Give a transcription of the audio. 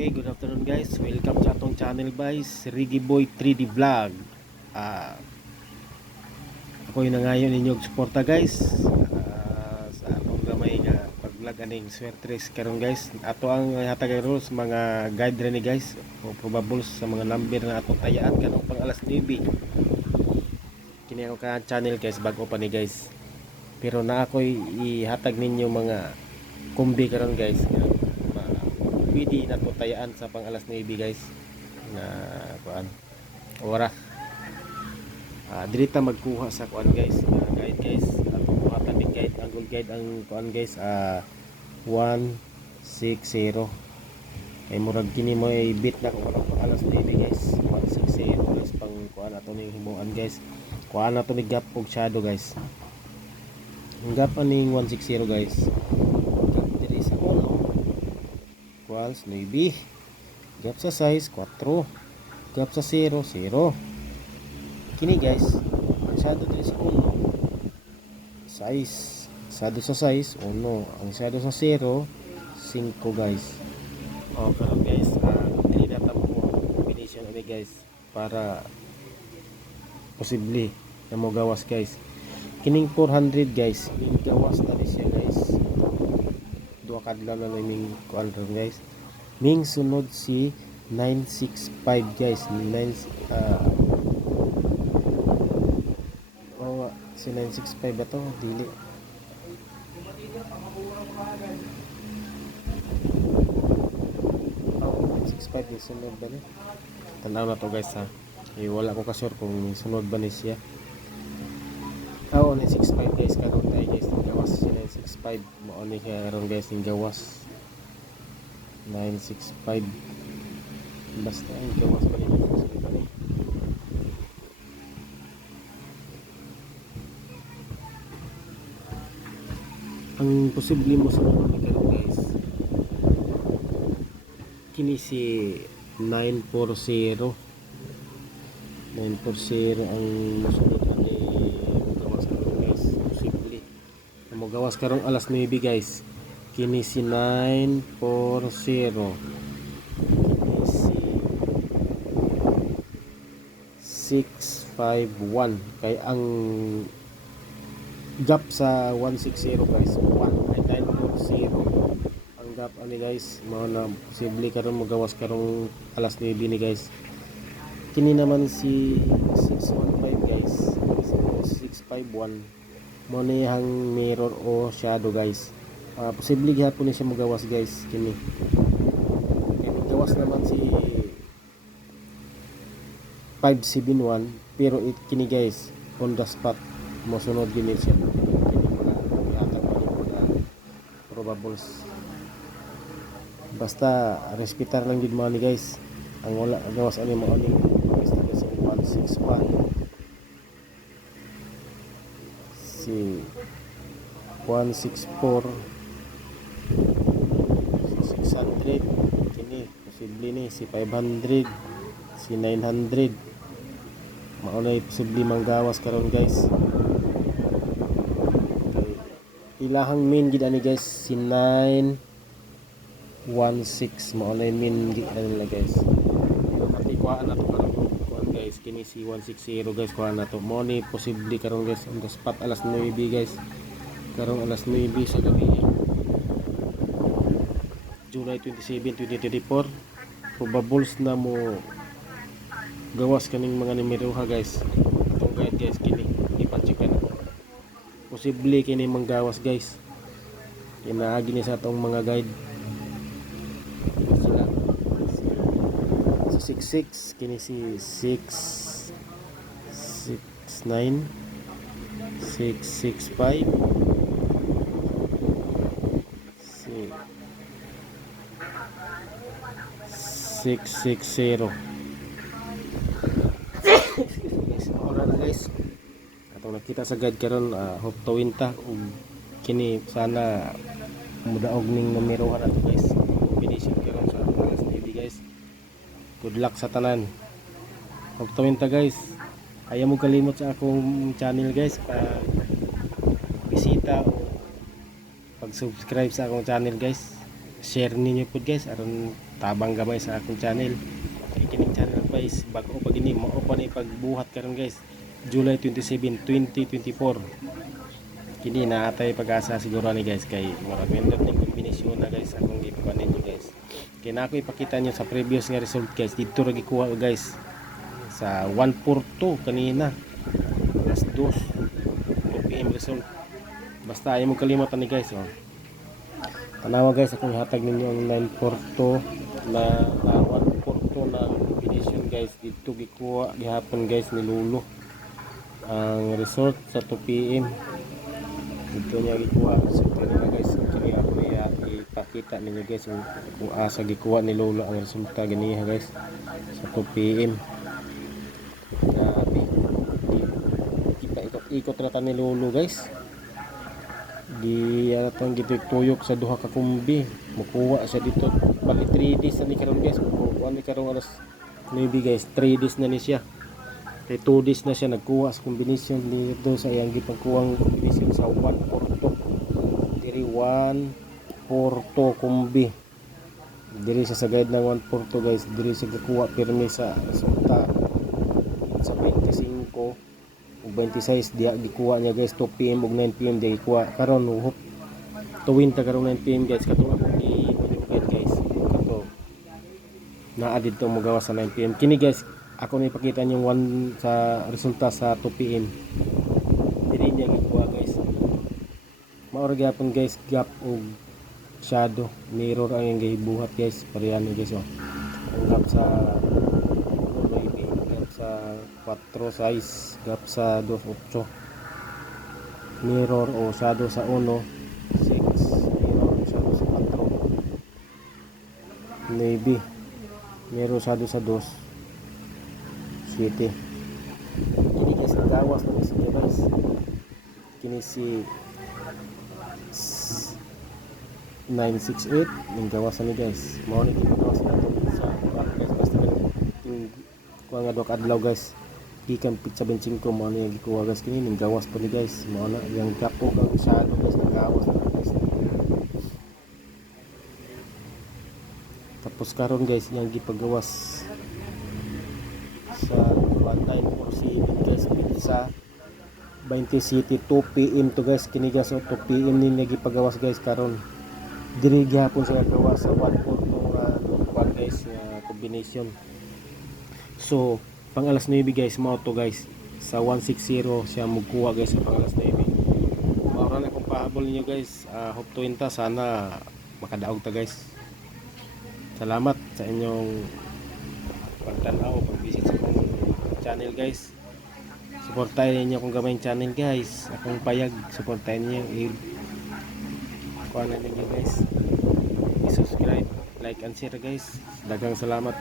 Okay, good afternoon guys. Welcome sa atong channel guys, Reggae Boy 3D Vlog. Ako yung nangayon ninyong suporta guys. Sa atong gamay nga pag-vlog aning swertres karon guys. Ato ang hatag rules mga guide rin ni guys o probables sa mga number na atong tayaan kanong pang alas 9. Kini ako ka channel guys bago pa ni guys. Pero na ako'y ihatag ninyo mga kumbi karon guys. Pwede na to tayaan sa pang alas 9 guys na kuan ora dili ta magkuha sa kuan guys guide guys atong buhatan ni guide ang gold guide ang kuan guys 160 kay murag kini mo i-beat na kung anong pang alas 9 guys 160 guys pang kuan ato ning himuan guys kuan ato ni gap og shadow guys ang gap aning 160 guys diri sa uno equals 9, gap sa size 4, gap sa 0 0. Kini guys ang shadow dito sa 1 size, shadow sa size 1, ang shadow sa 0 5 guys. Karon guys dili na ta mo combination ani guys para posible na mo gawas guys. Kining 400 guys ning gawas na siya guys. Duha kadlaw na naming kuan ron guys. Ming sunod si 965 guys. Si 965 ba to? Dili. Oh, 965 ni sunod ba ni? Tanaw na to guys ha. Wala ko ka-sure kung sunod ba ni siya. 965 guys karon tayo guys ng gawas si 965 mao ni karon guys ng gawas 965 basta ang gawas pa rin ang posible mo sa mga karon guys kini si 940 ang masunod gawas karong alas 9 guys. Kini si 940. Kini si 651 kay ang gap sa 160 guys 940 ang gap ani guys mao na posible karon magawas karong alas 9 ni guys. Kini naman si 615 guys 651 mo niyang mirror o shadow guys. Posible gihapon ni siya magawas guys kini. Gawas naman si 571 pero kini guys on the spot mo sunod gini siya. Kini mga probables. Basta respetar lang gid mo ni guys. Ang wala gawas ani mo ani guys taga sa 161 si 164 si 600 kini posible ni si 500 si 900 maunay posible manggawas karon guys. Okay. Ilahang min gid ani guys si 916 maunay min gid nila guys. Pati kuhaan na to karon guys kini si 160 guys kuha na to mo ni posible karon guys on the spot alas 9 guys karong alas 9 sa gabi July 27, 2024 probables na mo gawas kaning mga numero ha guys atong guide guys kini ipa-checkan posible kini manggawas guys kinaagi ni sa atong mga guide sila 66 kini si 669 665 si 660 ora na guys atong nakita sa guide karon hope to win ta kini sana mudaog ning numero nato guys combination karon sa alas 9 guys. Good luck sa tanan. Pagtawin ta guys. Ayaw mo kalimot sa akong channel guys. Pag bisita o pag subscribe sa akong channel guys. share ninyo po guys aron tabang gamay sa akong channel. Kay kining channel guys bag-o pa gini mao pa ni pagbuhat karon guys. July 27, 2024. Kini naatay pag-asa siguro ni guys kay murag nindot ning kombinasyon na guys akong gipapanin niyo guys. Kay na ako ipakita niyo sa previous nga result guys. Dito ra gikuha guys sa 142 kanina. Alas 2 PM result. Basta ayaw mo kalimutan ni guys oh. Tanawa guys akong hatag ninyo ang 942 na 142 na combination guys. Dito gikuha gihapon guys ni Lolo ang result sa 2 PM. Dito niya gikuha so na guys kini ako ipakita ninyo guys kung asa gikuha ni Lolo ang resulta ganiha guys sa 2 PM. Grabe ikot ra ta ni Lolo guys. Di atong gituyok sa duha ka kumbi mukuha siya dito bali 3 days na ni karon guys mukuha ni karon alas 9 guys 3 days na ni siya kay 2 days na siya nagkuha sa combination dito sa iyang gipagkuhang combination sa 142 diri 142 kumbi diri sa sagad ng 142 guys diri sa gikuha pirmi sa resulta sa 25 ug 26 diha gikuha niya guys 2 PM ug 9 PM diha gikuha karon uhop tuwin ta karon 9 PM guys kato ako i-minugad guys kato naa didto mo gawa sa 9 PM kini guys ako na ipakita niyo 1 sa resulta sa 2 PM diri niya gikuha guys maura gyapon guys gap ug shadow mirror ang gibuhat guys parehan guys oh ang gap sa sa 4 size gap sa 2.8 mirror o shadow sa 1 6 mirror shadow sa 4 navy mirror shadow sa 2 7 ini guys gawas na si guys kini si 968 ning gawas ni guys mao ni gawas na sa guys basta kuha nga duha adlaw guys gikan pizza 25 mo ano yung gikuha guys kini ning gawas pa ni guys mo na yung gapo ang shadow guys nagawas na guys tapos karon guys yung gipagawas sa 1947 guys pizza 20 City 2 PM to guys kini guys 2 PM ni gipagawas guys karon diri gyapon sa gawas sa 142 guys combination. So, pang alas 9 guys, mao to guys. Sa 160 siya magkuha guys sa pang alas 9. Maura na kung pahabol niyo guys. Hope to inta sana makadaog ta guys. Salamat sa inyong pagtanaw, pag-visit sa akong channel guys. Suportahin niyo akong gamayng channel guys. Akong payag, suportahin niyo kuha na niyo guys. I-subscribe, like and share guys. Daghang salamat.